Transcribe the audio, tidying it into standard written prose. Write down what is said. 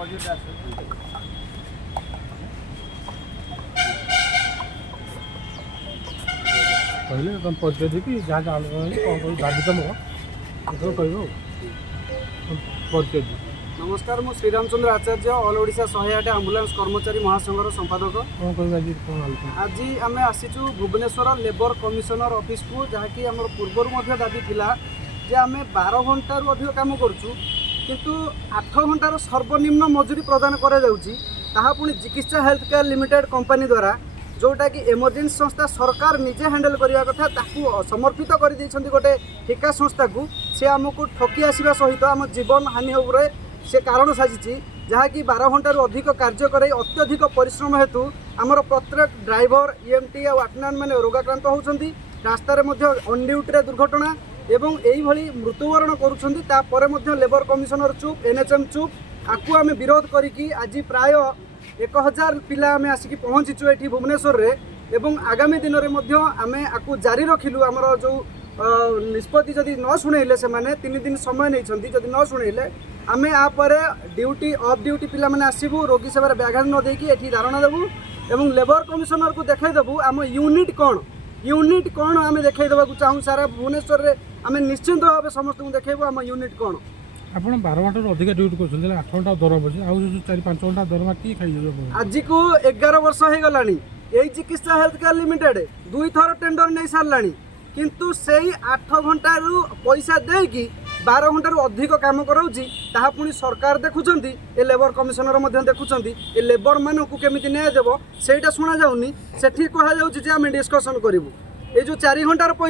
कहले तुम परिचय देकी जहाँ जहाँ कौन दाबी तुम कह परिचय दी। नमस्कार मु श्रीरामचंद्र आचार्य ऑल ओडिशा 108 आंबुलांस कर्मचारी महासंघर संपादक। कौन कह आज आम आसीचु भुवनेश्वर लेबर कमिशनर ऑफिस को जहाँकि आम पूर्वर दाबी थिला जे आम 12 घंटार अधिक काम करूँ किंतु 8 घंटार सर्वनिम्न मजूरी प्रदान करा जाउची ताहा पुणी चिकित्सा हेल्थ केयर लिमिटेड कंपनी द्वारा जोटा कि इमरजेंसी संस्था सरकार निजे हैंडल करने कथा ताकू समर्पित कर देइछंती गोटे ठेका संस्था को से आमको ठकी आसवा सहित आम जीवन हानि उपरे से कारण साजिची जहाँकि 12 घंटार अधिक कार्य कर अत्यधिक परिश्रम हेतु आमर प्रत्येक ड्राइवर ईएमटी और वाटरमैन मैंने रोगाक्रांत होती रास्तार ऑन ड्यूटी दुर्घटना एवं यही मृत्युवरण करुँच लेबर कमिशनर चुप एनएचएम चुप आपको आम विरोध करी आज प्राय 1000 पिला आम आसिक पहुँचीचु ये भुवनेश्वर रे एवं आगामी दिन में आम आपको जारी रखिलु आमर जो निष्पत्ति जदि न शुणेले से 3 दिन समय नहीं जदि न शुणेले आम आपर ड्यूटी ऑफ ड्यूटी पिला माने आसबू रोगी सेवार व्याघात न देकी एठी धारणा देबू एवं लेबर कमिशनर को देखदेबू आम यूनिट कौन आम देखदेवाक चाहूँ सारा भुवनेश्वर रे आम निश्चिंत भाव समस्त को देखबू आम यूनिट कौन। ଆପଣ 12 ଘଣ୍ଟାରୁ ଅଧିକ ଡ୍ୟୁଟି କରୁଛନ୍ତି 8 ଘଣ୍ଟା ଦରମା ଅଛି ଆଉ 4-5 ଘଣ୍ଟା ଦରମା କି ଖାଇଯିବ आज को 11 वर्ष हो गलानी यही चिकित्सा हेल्थ केयर लिमिटेड 2 थर टेंडर नहीं सारानी किंतु से 8 घंटार पैसा देकी 12 घंटार अधिक काम कराऊँगी ताहा पुणी सरकार देखुंत ए लेबर कमिशनर देखुंत ए लेबर मानक केमी न्याय देव सेटा शुणा जाऊनी सेठी कह जाऊँ आम डिस्कसन करूँ ये जो 4 घंटार पैसा